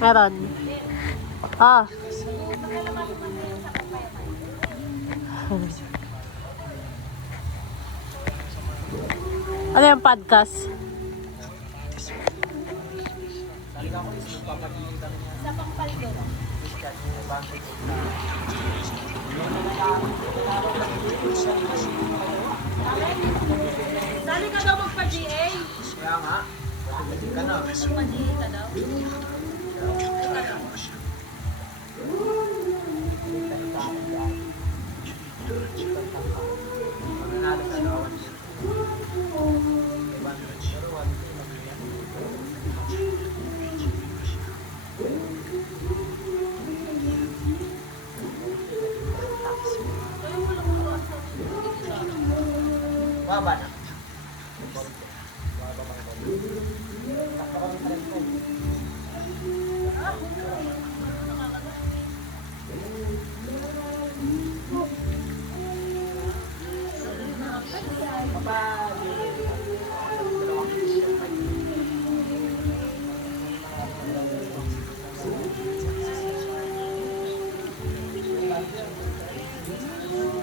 Meron. Ah. Ano yung podcast? Sa pangpaldo. Sali ka daw magpa-GA? Kaya nga. Ka na. Magpa-GA ka daw? Mananalo sa lawan. Baba na.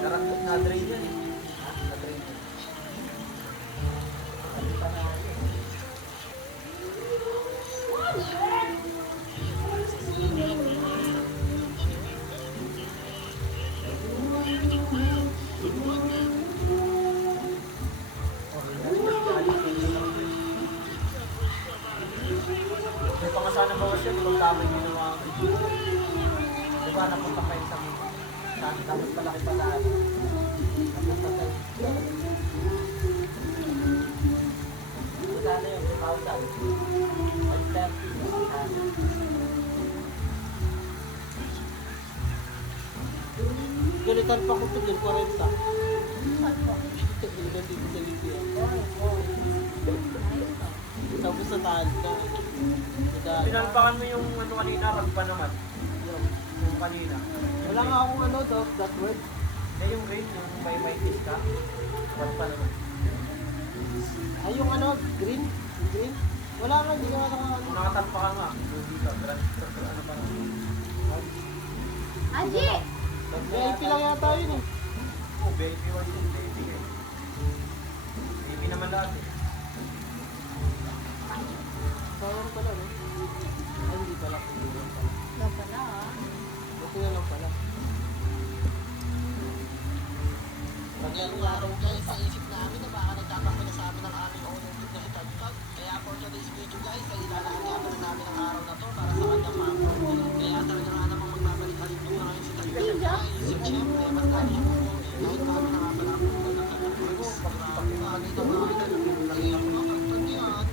Narakot na drain yan eh. Na-drain yan. May pangasana bawas yan, ibang tama yung ginawa ko. Diba napunta kayo sa tapos malaki pa sa ano. Napunta kayo. Sana yung 2,000. Galitan pa ko ito din, 40. Galitan dito sa Libya. Tapos sa taal na. Pinalpakan mo yung ano kanina, ragpa naman. Yung kanina. Wala nga akong ano, that word. Eh yung green, yung may kiss ka. Ragpa naman. Ay yung ano, green? Green? Wala nga, hindi ka nakakano. Nakatalpakan nga. Dito, ano pa naman. Aji! VIP lang yata yun eh. Oo, VIP was yun. VIP eh. VIP naman lahat eh. Sawang pala, no? Ay, hindi pala. Daw pala ah. Buti na lang pala. Ngayong araw guys, naisip namin na baka nagtatakbo na sa amin ang aming ownership na si Tagtag. Kaya for today's video guys, ay ilalagyan na namin ang araw na to para sa kanyang family. Kaya talaga nga namang magbabalik-halindong na ngayon si Tagtag guys. So syempre, mas lagi yung kahit namin na nga pala ang mga nagkakagos. Grabe nga, dito mga lagi ako mga Tagtag yan.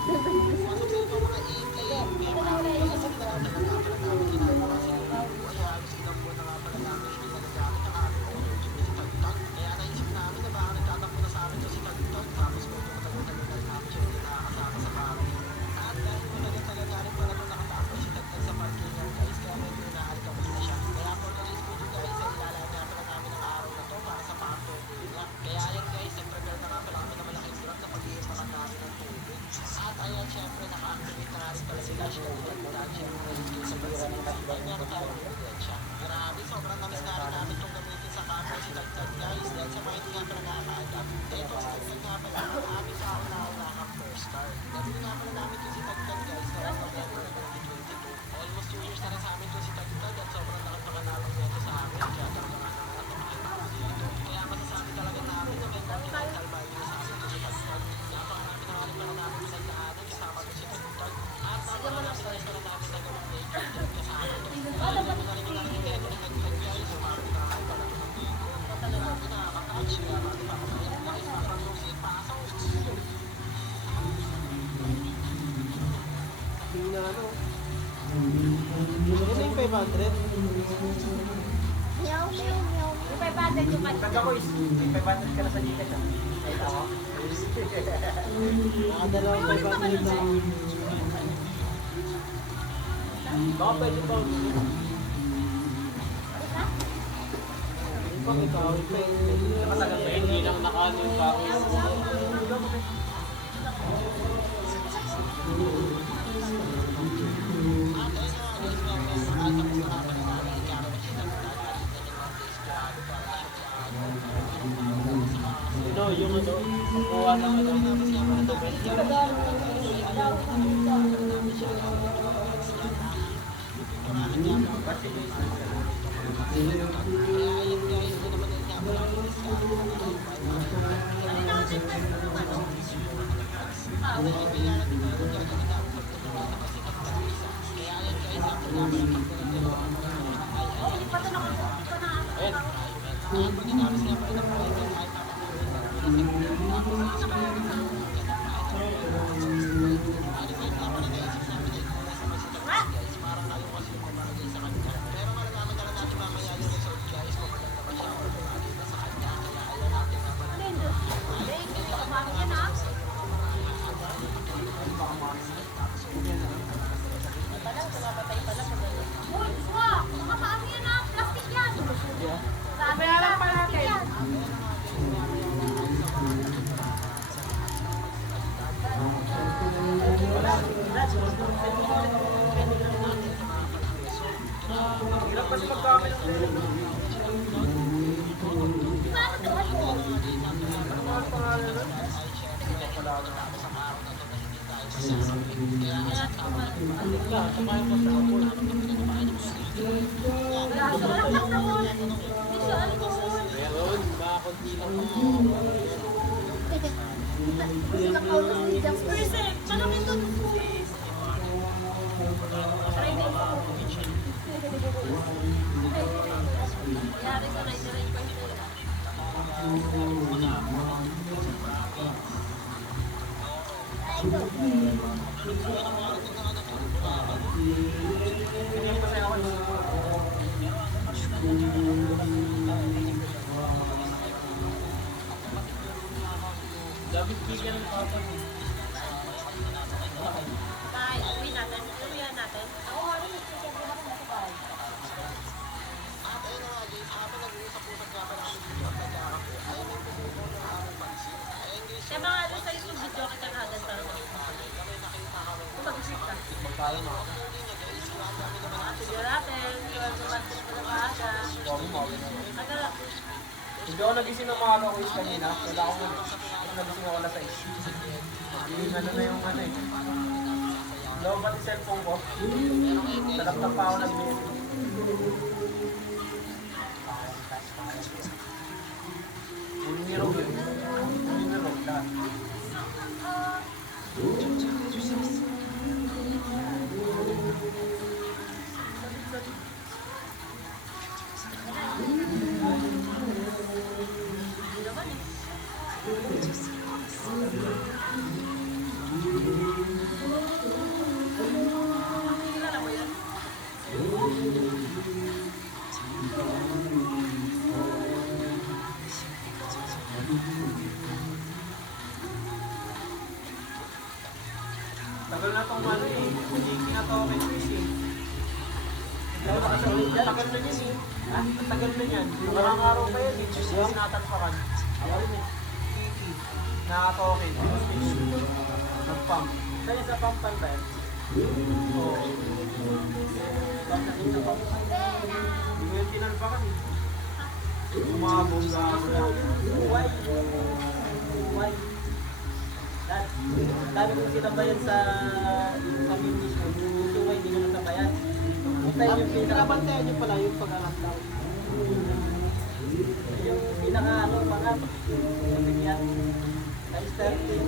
Pasok sa ito mga 18. Kaya marami guys, hindi na natin ang kapala namin ginagawa sa iyo. Kaya halos ilang buwan na nga pala namin siya nagagamit ang aming ownership na si Tagtag. Kaya naisip namin na baka nagtatakbo na sa amin to si Tagtag. Tapos medyo matagal-tagal na rin namin siya hindi nakakasama sa parking. At dahil matagal-tagal na rin pala nung nakatakbo si Tagtag sa parking niya guys, kaya medyo inaalikabot na siya. Kaya for today's video guys, ay ilalagyan na pala namin ang araw na to para sa parking niya. Kaya yan guys, nag-prepare na nga pala kami na malaking grab na pag-iimpakan namin ng tubig. At ayan, syempre, naka-activate na rin pala si Lash na Tagtag. Syempre, sa pagsasalita, meron tayong siya. Grabe, sobrang namis na rin namin itong gamitin sa camera si Tagtag guys. Dahil sa mga hindi nga pala nakaka-adapt. Ito si Tagtag nga pala ang aming sa una-unahang first car. Nabili nga pala namin ito si Tagtag guys noong November ng 2022. Almost 2 years na rin sa amin ito si Tagtag at sobrang nakapaganalang nito sa amin. Kaya talaga nga naman natumahin dito. Kaya masasabi talaga namin na may continental value na sa amin ito si Tagtag. Napakarami na nga rin pala namin pinagdaanan kasama ito si Tagtag. At napakarami na rin pala namin nagawang nature dyan kasama ito. Kaya namin na rin yung nakikita ni Tagtag guys. Sumami na kayo pala ito ng dito. Grabe nakaka-touch. Kaya marami pa ako guys. Paproceed pa sa Hindi na ano. Ano yung 500? Meow, meow, meow. Yung 500 yung kanina. Pag ako is, may 500 ka na sa Gcash ah. Kahit ako. Nakadalawang 500 na. Baka pwede pa. Ikaw, ikaw. Matagal pa yun. Hindi lang nakaano yung pakis. gawa ng ano. Bayaran pa natin. Hirap kasi magkamit. Meron, baka konti lang. Dapat bigyan ng papa. Bye. Uwi natin. Uwi natin. At ayun na nga guys, habang nag-uusap-usap nga pala kami dito at nagkakape, ayun yung kumukuha ng aming pansin. Ayun guys, Kaya mga ano sa YouTube video kita nga agad para kung mag-isip ka. Magkala na. Sige natin. Kung tumasin ko na maaga. Aga. Hindi ako nagising ng mga quiz kanina. Wala akong nagising ako alas 6. Yung ano na yung ano eh. Low ba't yung cellphone ko? Sa laptop pa ako nag-BS. Uniro yun. Uniro lahat. Tagal na tong ano eh. Hindi kinatoke quiz eh. Tagal na yan eh. Ha? Tagal na yan. Marang araw pa yan eh. Yung natanpakan. Ayun eh. Kiki. Nakatoke. Nag-pump. Saan sa pumpan ba yan? Oo. Hindi ko yung tinalpakan eh. Umabog na ako na. Why? Why? Dami kong sinabayan sa community ko. Yung why hindi ko nasabayan. Ito yung Pinabantayan nyo pala yung pag-angat lang. yung pinaka ano, mga bigyan. Times 30.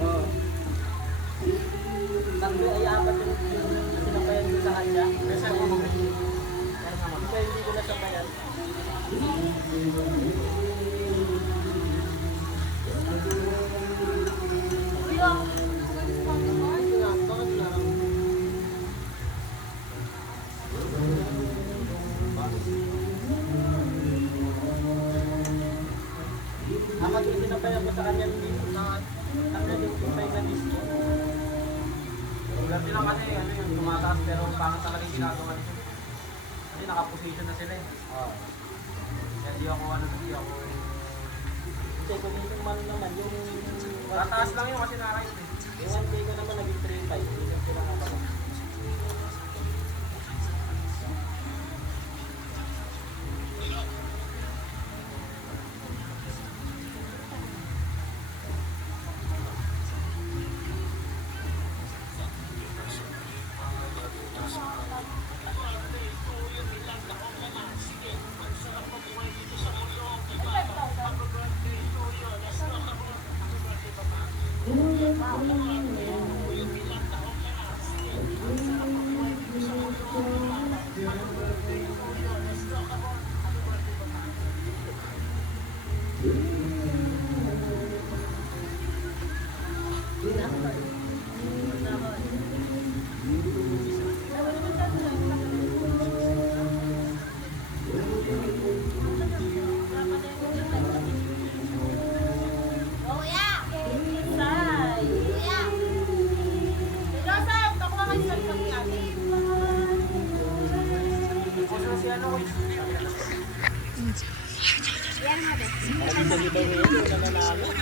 Oh. Tatlo ay apat yung sinabayan ko sa kanya. Kasi ako mag-review. Kaya hindi ko nasabayan. Apat yung sinabayan ko sa kanya yung may na disco. Ganti lang kasi ano yung tumataas pero pangat talaga yung ginagawa nito. Kasi nakaposition na sila eh. Kaya di ako hindi ako Kasi kung yung man naman, yung tataas lang yun kasi na-right eh. yung one day ko naman naging 3-5. Yung sila nga ba? Kuya! Say! Kuya! Joseph, nakuha kayo sa likod ni ate. Si ano ko Sabi daw yun, nananalo.